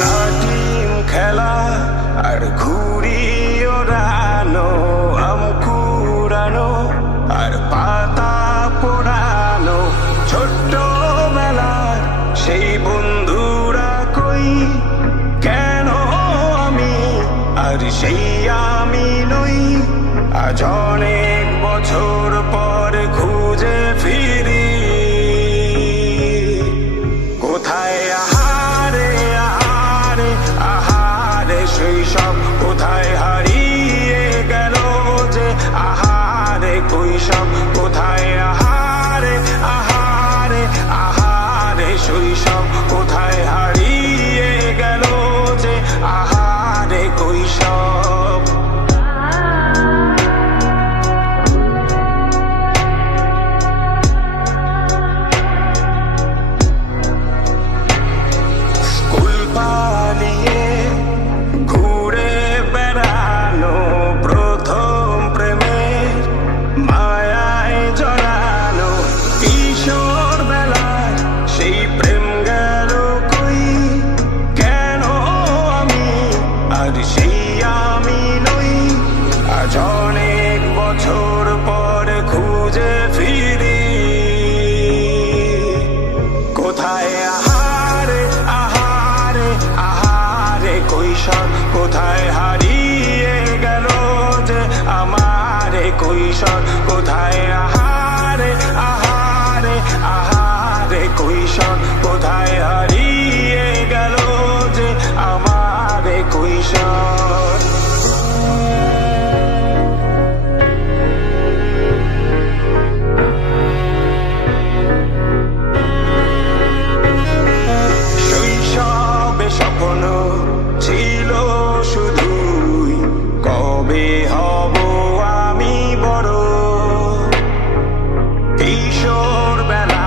লাটিম খেলা আর ঘুড়ি ওড়ানো, আম কুড়ানো আর পাতা পোড়ানো, ছোট্টবেলার সেই বন্ধুরা কই, কেন আমি আর সেই আমি নই। আজ অনেক বছর পর খুঁজে ফিরি, কোথায় আহারে আহারে আহারে শৈশব, কোথায় হারিয়ে গেল যে আহারে কৈশব, কোথায় আহারে আহারে আহারে শৈশব, কোথায় হারিয়ে গেল যে আহারে কৈশব। স্কুল পালিয়ে ঘুরে বেড়ানো, প্রথম প্রেমের মায়ায় জড়ানো, কিশোর বেলায় সেই প্রেম গেল কই, কেন আমি আর সেই আমি নই। আজ অনেক বছর পর খুঁজে ফিরি, কোথায় আহারে আহারে আহারে কৈশোর, কোথায় হারিয়ে গেল যে আমারে কৈশোর, কোথায় আহারে আহারে আহারে কৈশোর, কোথায় হারিয়ে গেল যে আমারে কৈশোর। শৈশবে স্বপ্ন ছিল